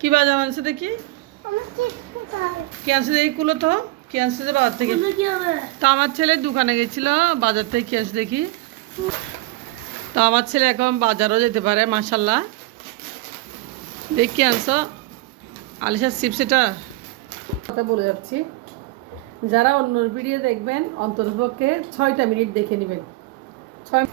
কি বাজার আনছে দেখি? কি আনছে দেখি? কুলো তো কি আনছে যে বাজার থেকে? তো আমার ছেলে দোকানে গেছিল, বাজার থেকে কি আনছে দেখি। তো আমার ছেলে এখন বাজারও যেতে পারে, মাশাল্লাহ। দেখ কি আনছো? আলিশার চিপস। এটা কথা বলে যাচ্ছি, যারা অন্য ভিডিও দেখবেন অন্ততপক্ষে 6টা মিনিট দেখে নেবেন। 6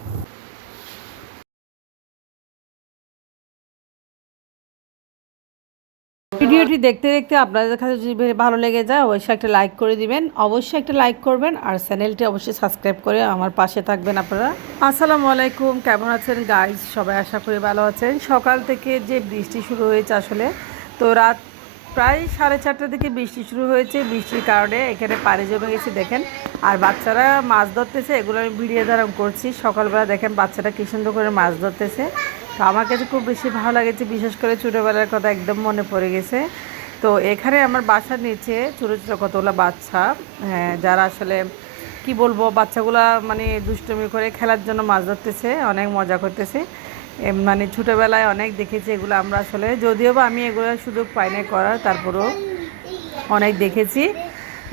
ভিডিওটি দেখতে দেখতে আপনাদের কাছে যদি ভালো লেগে যায় অবশ্যই একটা লাইক করে দিবেন, অবশ্যই একটা লাইক করবেন, আর চ্যানেলটি অবশ্যই সাবস্ক্রাইব করে আমার পাশে থাকবেন আপনারা। আসসালামু আলাইকুম, কেমন আছেন গাইজ? সবাই আশা করি ভালো আছেন। সকাল থেকে যে বৃষ্টি শুরু হয়েছে আসলে, তো রাত প্রায় 4:30টার দিকে বৃষ্টি শুরু হয়েছে। বৃষ্টির কারণে এখানে পানি জমে গেছে দেখেন, আর বাচ্চারা মাছ ধরতেছে, এগুলো আমি ভিডিও দ্বারা করছি। সকালবেলা দেখেন বাচ্চারা কী সুন্দর করে মাছ ধরতেছে। তো আমার কাছে খুব বেশি ভালো লাগেছে, বিশেষ করে ছোটোবেলার কথা একদম মনে পড়ে গেছে। তো এখানে আমার বাসার নিচে ছোটো ছোটো কতগুলো বাচ্চা, হ্যাঁ, যারা আসলে কি বলবো, বাচ্চাগুলা মানে দুষ্টুমি করে খেলার জন্য মাছ ধরতেছে, অনেক মজা করতেছে। মানে ছোটোবেলায় অনেক দেখেছি এগুলো আমরা আসলে, যদিও বা আমি এগুলো সুযোগ পাই না করার, তারপরেও অনেক দেখেছি।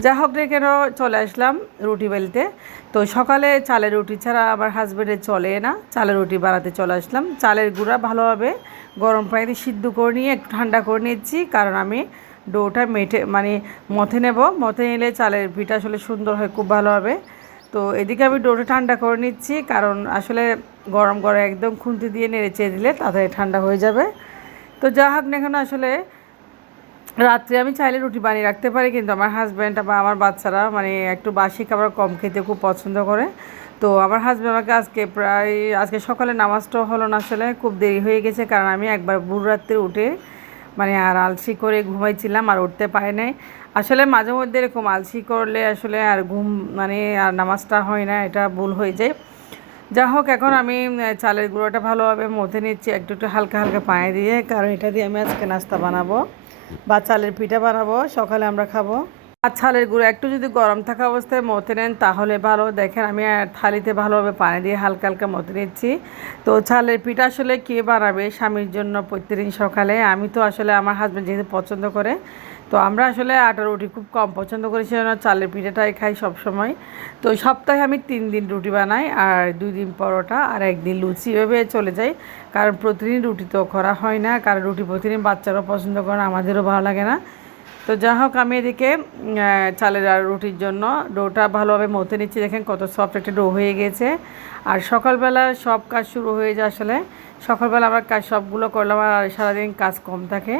যা হোক রে, কেন চলে আসলাম রুটি বেলতে। তো সকালে চালের রুটি ছাড়া আমার হাজব্যান্ডের চলে না, চালের রুটি বানাতে চলে আসলাম। চালের গুঁড়া ভালোভাবে গরম পানিতে সিদ্ধ করে নিয়ে একটু ঠান্ডা করে নিচ্ছি, কারণ আমি ডোটা মানে মথে নেব। মথে নিলে চালের পিঠা আসলে সুন্দর হয় খুব ভালোভাবে। তো এদিকে আমি ডোটা ঠান্ডা করে নিচ্ছি, কারণ আসলে গরম গরম একদম খুন্তি দিয়ে নেড়ে চেয়ে দিলে তাড়াতাড়ি ঠান্ডা হয়ে যাবে। তো যা হোক না কেন আসলে রাত্রে আমি চাইলে রুটি বানিয়ে রাখতে পারি, কিন্তু আমার হাজব্যান্ড বা আমার বাচ্চারা মানে একটু বাসি খাবার কম খেতে খুব পছন্দ করে। তো আমার হাজব্যান্ড আমাকে আজকে সকালে নামাজটাও হলো না, আসলে খুব দেরি হয়ে গেছে, কারণ আমি একবার ভোর রাত্রে উঠে মানে আর আলসি করে ঘুমাইছিলাম, আর উঠতে পারি নাই। আসলে মাঝে মধ্যে এরকম আলসি করলে আসলে আর ঘুম মানে আর নামাজটা হয় না, এটা ভুল হয়ে যায়। যা হোক, এখন আমি চালের গুঁড়োটা ভালোভাবে মথে নিচ্ছি একটু একটু হালকা হালকা পানি দিয়ে, কারণ এটা দিয়ে আমি আজকে নাস্তা বানাবো বা চালের পিঠা বানাবো, সকালে আমরা খাবো। আর চালের গুঁড়ো একটু যদি গরম থাকা অবস্থায় মথে নেন তাহলে ভালো। দেখেন আমি থালিতে ভালোভাবে পানি দিয়ে হালকা হালকা মথে নিচ্ছি। তো চালের পিঠা আসলে কে বানাবে স্বামীর জন্য প্রত্যেকদিন সকালে? আমি তো আসলে আমার হাজব্যান্ড যেহেতু পছন্দ করে, তো আমরা আসলে আটা রুটি খুব কম পছন্দ করি, সেজন্য চালের পিঠাটাই খাই সব সময়। তো সপ্তাহে আমি 3 দিন রুটি বানাই, আর 2 দিন পরোটা, আর 1 দিন লুচি, এভাবে চলে যাই। কারণ প্রতিদিন রুটি তো করা হয় না, কারণ রুটি প্রতিদিন বাচ্চারাও পছন্দ করে, আমাদেরও ভালো লাগে না। তো যা হোক, আমি এদিকে চালের আর রুটির জন্য ডোটা ভালোভাবে মথে নিচ্ছি। দেখেন কত সফট একটা ডো হয়ে গেছে। আর সকালবেলা সব কাজ শুরু হয়ে যায় আসলে, সকালবেলা আমার কাজ সবগুলো করলাম, আর সারাদিন কাজ কম থাকে।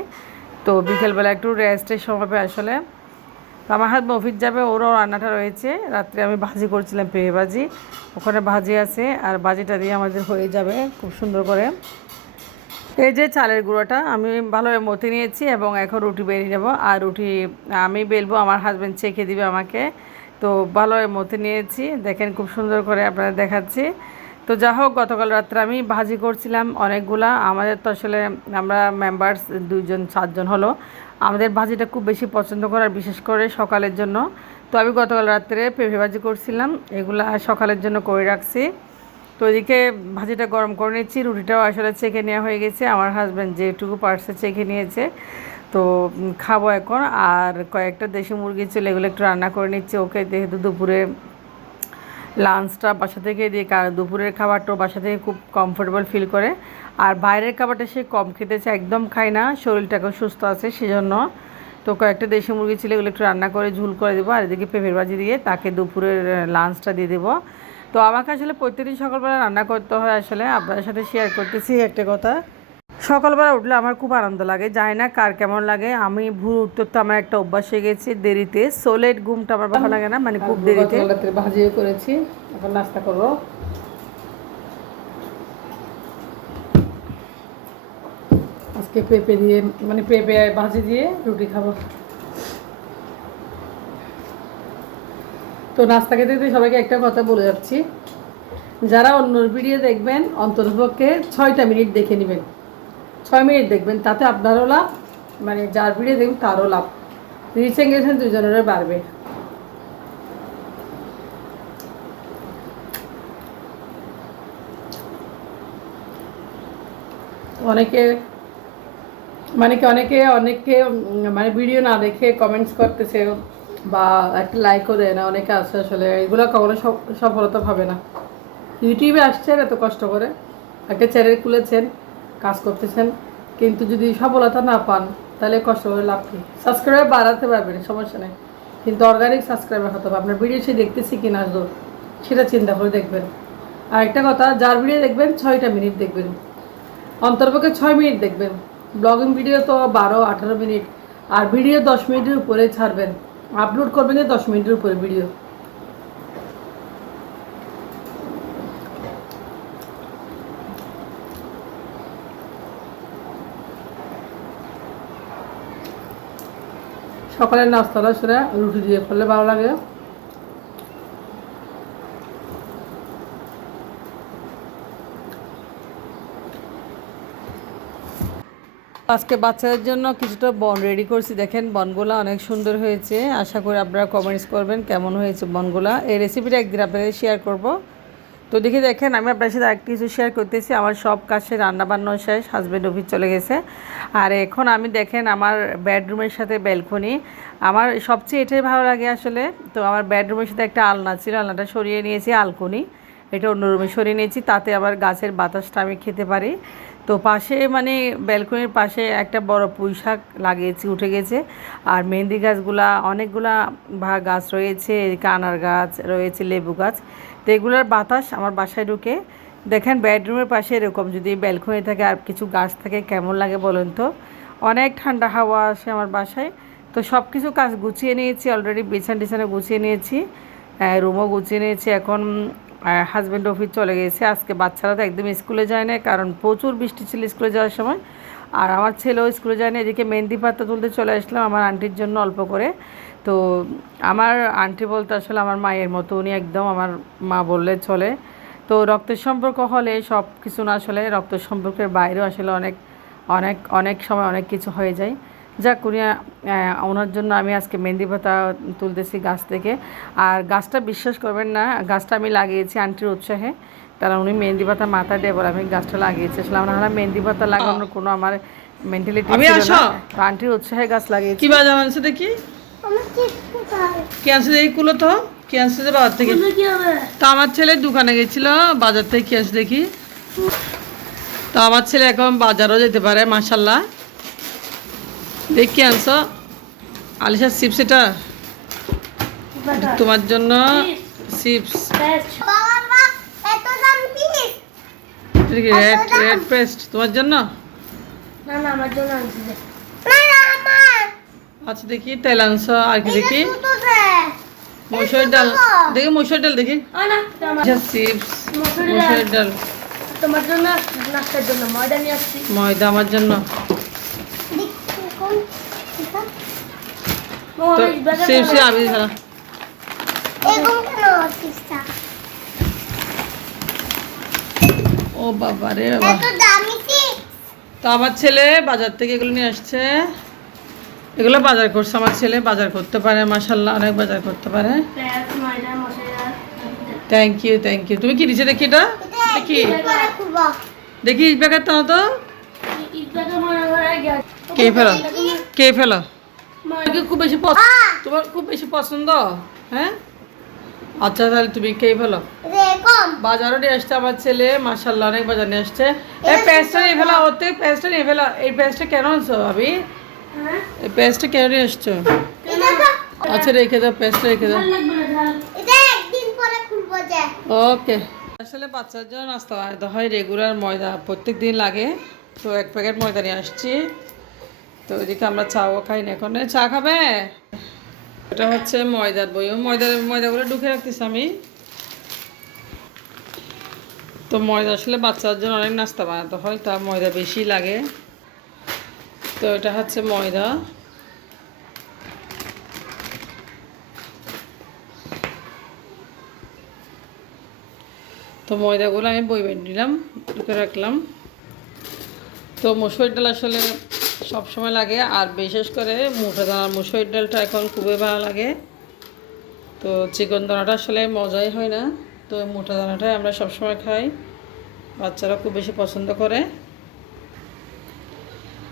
তো বিকেলবেলা একটু রেস্টের সময় পাই আসলে। তো আমার হাজব্যান্ড অফিস যাবে, ওরও রান্নাটা রয়েছে। রাত্রে আমি ভাজি করছিলাম, পেঁপে ভাজি, ওখানে ভাজি আছে, আর ভাজিটা দিয়ে আমাদের হয়ে যাবে খুব সুন্দর করে। এই যে চালের গুঁড়োটা আমি ভালোভাবে মথে নিয়েছি, এবং এখন রুটি বেরিয়ে নেব। আর রুটি আমি বেলবো, আমার হাজব্যান্ড চেখে দিবে আমাকে। তো ভালোভাবে মথে নিয়েছি, দেখেন খুব সুন্দর করে আপনারা দেখাচ্ছি। তো যা হোক, গতকাল রাত্রে আমি ভাজি করছিলাম অনেকগুলা। আমাদের তো আসলে আমরা মেম্বার্স 2-4 জন হলো, আমাদের ভাজিটা খুব বেশি পছন্দ করে, আর বিশেষ করে সকালের জন্য। তো আমি গতকাল রাত্রে পেঁপে ভাজি করছিলাম, এগুলা সকালের জন্য করে রাখছি। তো এদিকে ভাজিটা গরম করে নিচ্ছি, রুটিটাও আসলে চেখে নেওয়া হয়ে গেছে, আমার হাজব্যান্ড যেটুকু পারছে চেখে নিয়েছে। তো খাবো এখন। আর কয়েকটা দেশি মুরগি ছিল, এগুলো একটু রান্না করে নিচ্ছি ওকে, যেহেতু দুপুরে লাঞ্চটা বাসা থেকে দিয়ে, কারণ দুপুরের খাবারটাও বাসা থেকে খুব কমফোর্টেবল ফিল করে। আর বাইরের খাবারটা সে কম খেতে চায়, একদম খায় না, শরীরটাকেও সুস্থ আছে সেজন্য। তো কয়েকটা দেশি মুরগি ছিল, এগুলো একটু রান্না করে ঝুল করে দেবো, আর এদিকে পেঁপের ভাজি দিয়ে তাকে দুপুরের লাঞ্চটা দিয়ে দেবো। তো আমাকে আসলে প্রত্যেকদিন সকালবেলা রান্না করতে হয়, আসলে আপনাদের সাথে শেয়ার করতেছি একটা কথা। সকালবেলা উঠলে আমার খুব আনন্দ লাগে, জানি না কার কেমন লাগে। আমি ভোর উঠতে তো আমার একটা অভ্যাস হয়ে গেছে দেরিতে, সো লেট ঘুমটা আমার ভালো লাগে না, মানে খুব দেরিতে। ভাজিও করেছি, এখন নাস্তা করবো। আজকে পেঁপে দিয়ে মানে পেঁপে ভাজি দিয়ে রুটি খাবো। তো নাস্তা খেতে খেতে সবাইকে একটা কথা বলে যাচ্ছি, যারা অন্য ভিডিও দেখবেন অন্ততপক্ষে 6টা মিনিট দেখে নেবেন। 6 মিনিট দেখবেন, তাতে আপনারও লাভ, মানে যার ভিডিও দেখবেন তারও লাভ, রিচ এঙ্গেজমেন্ট দুজনেরও বাড়বে। অনেকে মানে কি অনেকে অনেকে মানে ভিডিও না দেখে কমেন্টস করতেছে বা একটা লাইকও দেয় না, অনেকে আছে আসলে এগুলো কখনো সফলতা পাবে না। ইউটিউবে আসছেন এত কষ্ট করে, একটা চ্যানেল খুলেছেন, কাজ করতেছেন, কিন্তু যদি সফলতা না পান তাহলে কষ্ট করে লাভ কি? সাবস্ক্রাইবার বাড়াতে পারবেন, সমস্যা নেই, কিন্তু অর্গানিক সাবস্ক্রাইবার হতে হবে। আপনার ভিডিও সে দেখতেছি কি না সেটা চিন্তা করে দেখবেন। আর একটা কথা, যার ভিডিও দেখবেন 6টা মিনিট দেখবেন, অন্তর্পক্ষে 6 মিনিট দেখবেন। ব্লগিং ভিডিও তো 12-18 মিনিট, আর ভিডিও 10 মিনিটের উপরে ছাড়বেন, আপলোড করবেন যে 10 মিনিটের উপরে ভিডিও। সকালের নাস্তাটা সেটা রুটি দিয়ে করলে ভালো লাগে। আজকে বাচ্চাদের জন্য কিছুটা বন রেডি করছি, দেখেন বনগুলা অনেক সুন্দর হয়েছে। আশা করি আপনারা কমেন্টস করবেন কেমন হয়েছে বনগুলা। এই রেসিপিটা একদিন আপনাদের শেয়ার করব। তো দেখেন আমি আপনার সাথে আরেকটা কিছু শেয়ার করতেছি। আমার সব কাছে রান্নাবান্না শেষ, হাজব্যান্ড অফিস চলে গেছে, আর এখন আমি দেখেন আমার বেডরুমের সাথে ব্যালকনি, আমার সবচেয়ে এটাই ভালো লাগে আসলে। তো আমার বেডরুমের সাথে একটা আলনা ছিল, আলনাটা সরিয়ে নিয়েছি, আলকনি এটা অন্য রুমে সরিয়ে নিয়েছি, তাতে আবার গাছের বাতাসটা আমি খেতে পারি। তো পাশে মানে ব্যালকনির পাশে একটা বড় পুঁই শাক লাগিয়েছি, উঠে গেছে। আর মেহেন্দি গাছগুলা অনেকগুলা গাছ রয়েছে, কানার গাছ রয়েছে, লেবু গাছ। তো এগুলোর বাতাস আমার বাসায় ঢুকে। দেখেন বেডরুমের পাশে এরকম যদি ব্যালকনি থাকে আর কিছু গাছ থাকে কেমন লাগে বলুন তো। অনেক ঠান্ডা হাওয়া আসে আমার বাসায়। তো সব কিছু কাজ গুছিয়ে নিয়েছি অলরেডি, বিছানা গুছিয়ে নিয়েছি, রুমও গুছিয়ে নিয়েছি। এখন হাজব্যান্ড অফিস চলে গেছে, আজকে বাচ্চারা তো একদম স্কুলে যায় না, কারণ প্রচুর বৃষ্টি ছিল স্কুলে যাওয়ার সময়। আর আমার ছেলেও স্কুলে যায় না। এদিকে মেহেন্দি পাতা তুলতে চলে আসলাম আমার আন্টির জন্য অল্প করে। তো আমার আন্টি বলতে আসলে আমার মায়ের মতো, উনি একদম আমার মা বললে চলে। তো রক্তের সম্পর্ক হলে সব কিছু না, আসলে রক্তের সম্পর্কের বাইরেও আসলে অনেক অনেক অনেক সময় অনেক কিছু হয়ে যায়। যাক উনি, ওনার জন্য আমি আজকে মেহেন্দি পাতা তুলতেছি গাছ থেকে। আর গাছটা বিশ্বাস করবেন না, গাছটা আমি লাগিয়েছি আন্টির উৎসাহে, কারণ উনি মেহেন্দি পাতা মাথা দিয়ে বলে আমি গাছটা লাগিয়েছি। আসলে আমার মেহেন্দি পাতা লাগানোর কোনো আমার মেন্টালিটি ছিল না, তো আন্টির উৎসাহে গাছ লাগিয়েছি। কি বাজা মানছে দেখি, কে আনছে দেখি, কুলো তো কে আনছে যে বাজার থেকে? তো আমার ছেলে দোকানে গেছিল, বাজার থেকে কি আনছে দেখি। তো আমার ছেলে এখন বাজারও যেতে পারে, মাশাল্লাহ। দেখ কি আনছ, আলিশা চিপস, এটা তোমার জন্য চিপস, রেড পেস্ট তোমার জন্য। আচ্ছা দেখি তেল আনছ, আর কি দেখি মসুর ডাল, দেখি মসুর ডাল দেখি, চিপস মসুর ডাল। তোমার জন্য নাস্তার জন্য ময়দা নিয়ে আসছি, ময়দা আমার জন্য। চিপস আমি খারাপ। ও বাবা রে বাবা। তো আমার ছেলে বাজার থেকে এগুলো নিয়ে আসছে, এগুলো বাজার করছে। আমার ছেলে বাজার করতে পারে, মাশাল্লাহ অনেক বাজার করতে পারে। Thank you thank you. তুমি কি দিচ্ছে দেখি, এটা দেখি, দেখি ইট ব্যাগের তো কে ফেলো, কে ফেলো, খুব বেশি তোমার খুব বেশি পছন্দ, হ্যাঁ? আচ্ছা তাহলে তুমি কে ফেলো। বাজারও নিয়ে আসছে আমার ছেলে, মাশাল্লাহ অনেক বাজার নিয়ে আসছে। এই পেঁয়াজটা নিয়ে ফেলা, ওর থেকে পেঁয়াজটা নিয়ে ফেলা। এই পেঁয়াজটা কেন আনছো ভাবি, এই পেঁয়াজটা কেন নিয়ে আসছো? আচ্ছা রেখে দাও, পেঁয়াজটা রেখে দাও। ওকে। আসলে বাচ্চার জন্য নাস্তা বানাতে হয়, রেগুলার ময়দা প্রত্যেক দিন লাগে। তো 1 প্যাকেট ময়দা নিয়ে আসছি। তো এদিকে আমরা চাও খাই না, এখন চা খাবে। এটা হচ্ছে ময়দার বইও, ময়দাগুলো ঢুকে রাখতেছি আমি। তো ময়দা আসলে বাচ্চার জন্য অনেক নাস্তা বানাতে হয়, তার ময়দা বেশি লাগে। তো এটা হচ্ছে ময়দা। তো ময়দাগুলো আমি বই বেঁধে নিলাম, ঢুকে রাখলাম। তো মসুর ডাল আসলে সবসময় লাগে, আর বিশেষ করে মুঠো দানার মসুর ডালটা এখন খুবই ভালো লাগে। তো চিকন দানাটা আসলে মজাই হয় না, তো মোটা দানাটাই আমরা সবসময় খাই, বাচ্চারা খুব বেশি পছন্দ করে।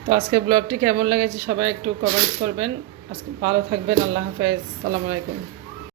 তো আজকে ব্লগটি কেমন লেগেছে সবাই একটু কমেন্টস করবেন। আজকে ভালো থাকবেন। আল্লাহ হাফেজ। সালামু আলাইকুম।